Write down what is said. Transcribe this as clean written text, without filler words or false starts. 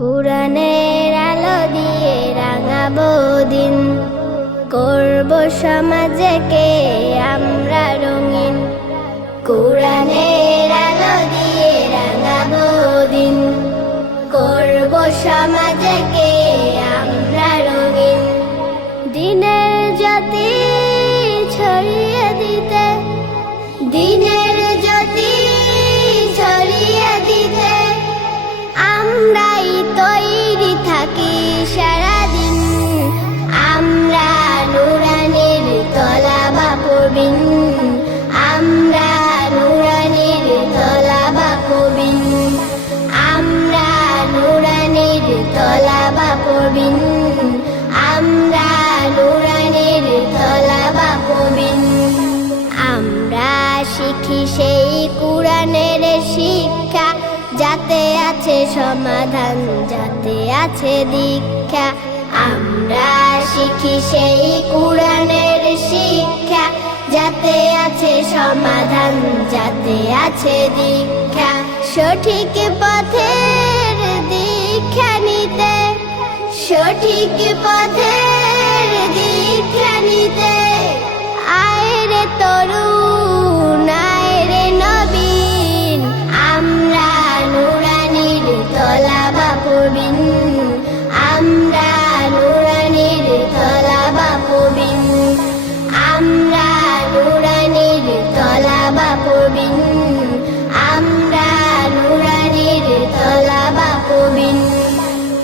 কুরআনের আলো দিয়ে রাঙাবো দিন, করব সমাজকে আমরা রঙিন। কুরআনের আলো দিয়ে রাঙাবো দিন, করব সমাজকে আমরা রঙিন। দিনের জ্যোতি ছড়িয়ে দিতে, দিনের জ্যোতি ছড়িয়ে দিতে আমরাই তৈরি থাকি সারাদিন। আমরা নুরানির তলাবা পড়বিন, আমরা নুরানির তলাবা পড়বিন, আমরা নুরানির তলাবা পড়বিন, আমরা নুরানির তলাবা পড়বিন। আমরা শিখি সেই কুরআনের শিক্ষা, যাতে আছে সমাধান, যাতে আছে দীক্ষা। আমরা শিখি সেই কুরআনের শিক্ষা, যাতে আছে সমাধান, যাতে আছে দীক্ষা। সঠিক পথের দীক্ষা নিতে, সঠিক পথের দীক্ষা নিতে